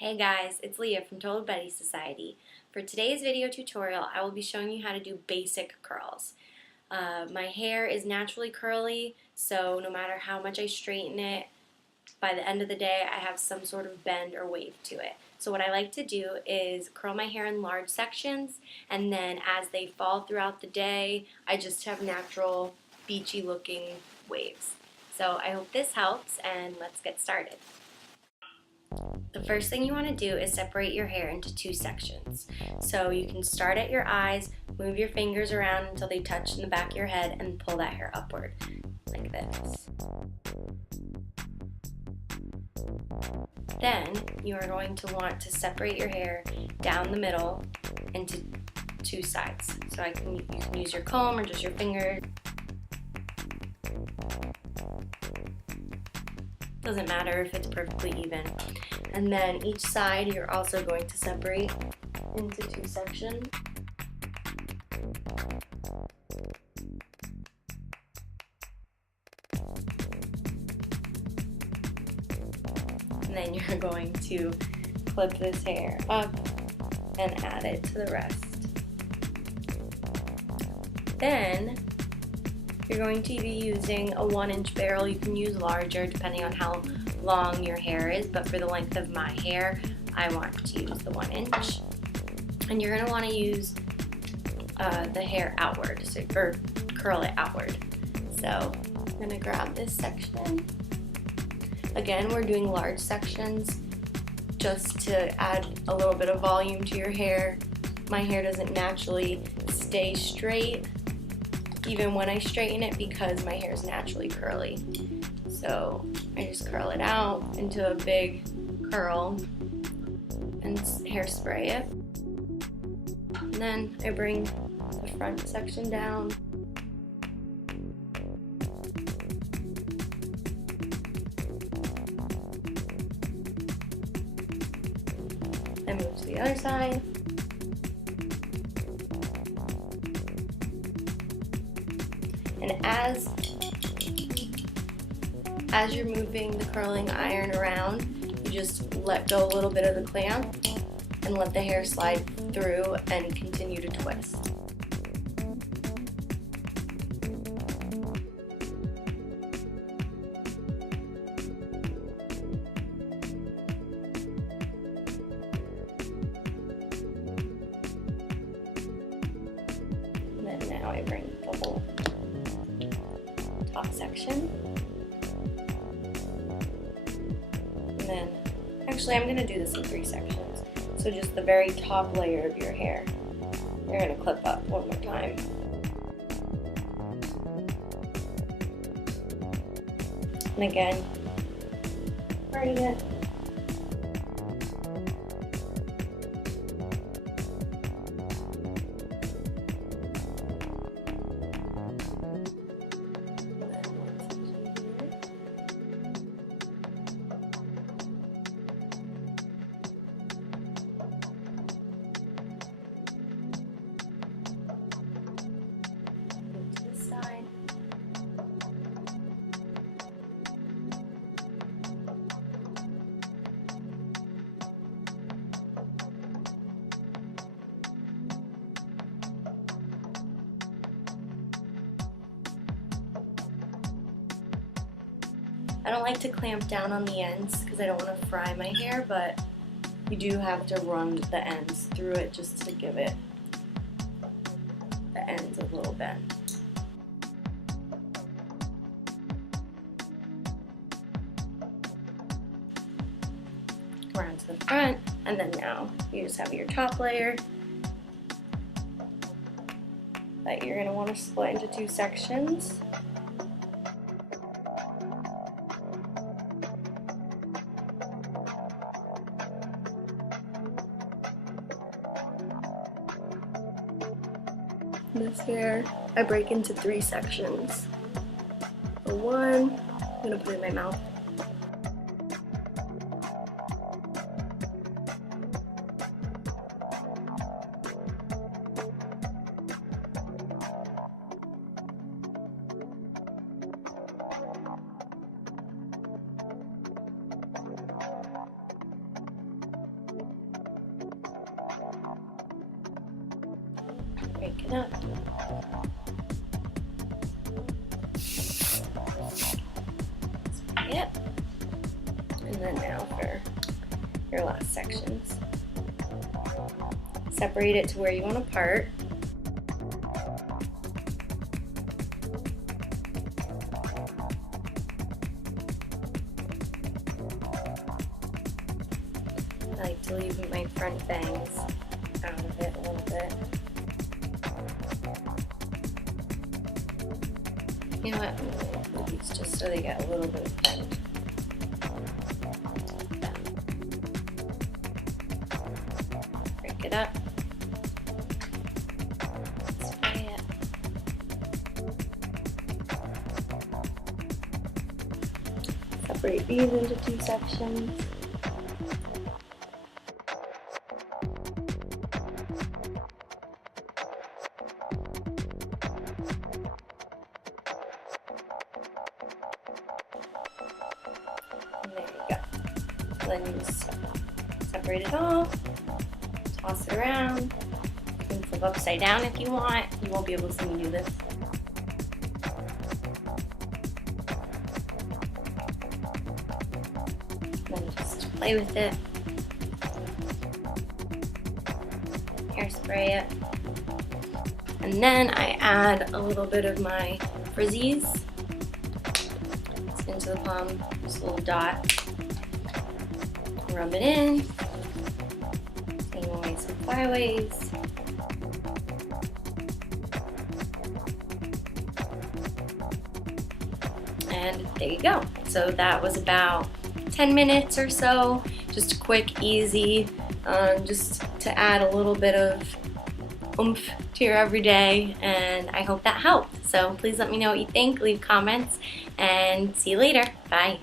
Hey guys, it's Leah from Total Betty Society. For today's video tutorial, I will be showing you how to do basic curls. My hair is naturally curly, so no matter how much I straighten it, by the end of the day I have some sort of bend or wave to it. So what I like to do is curl my hair in large sections, and then as they fall throughout the day, I just have natural, beachy looking waves. So I hope this helps, and let's get started. The first thing you want to do is separate your hair into two sections. So you can start at your eyes, move your fingers around until they touch in the back of your head, and pull that hair upward, like this. Then you are going to want to separate your hair down the middle into two sides. So you can use your comb or just your fingers. Doesn't matter if it's perfectly even. And then each side you're also going to separate into two sections. And then you're going to clip this hair up and add it to the rest. Then you're going to be using a 1-inch barrel. You can use larger depending on how long your hair is, but for the length of my hair, I want to use the 1 inch. And you're going to want to use the hair outward, or curl it outward. So I'm going to grab this section. Again, we're doing large sections just to add a little bit of volume to your hair. My hair doesn't naturally stay straight even when I straighten it because my hair is naturally curly. So I just curl it out into a big curl and hairspray it. And then I bring the front section down. And move to the other side. And as you're moving the curling iron around, you just let go a little bit of the clamp and let the hair slide through and continue to twist. And then now I bring the whole top section. And then, actually I'm going to do this in 3 sections. So just the very top layer of your hair, you're going to clip up one more time. And again, parting it. I don't like to clamp down on the ends because I don't want to fry my hair, but you do have to run the ends through it just to give it the ends a little bend. Around to the front, and then now you just have your top layer that you're going to want to split into 2 sections. This hair I break into 3 sections. For one, I'm going to put it in my mouth. Break it up. Yep. And then now for your last sections. Separate it to where you want to part. I like to leave my front bangs out of it a little bit. You know what, I'm going to move these just so they get a little bit of bend. Break it up. Spray it. Separate these into 2 sections. There you go. Then you just separate it off, toss it around. You can flip upside down if you want. You won't be able to see me do this. Then just play with it. Hairspray it. And then I add a little bit of my frizzies into the palm, just a little dot. Rub it in. Take away some flyaways. And there you go. So that was about 10 minutes or so. Just quick, easy, just to add a little bit of oomph to your everyday, and I hope that helped. So please let me know what you think, leave comments, and see you later. Bye.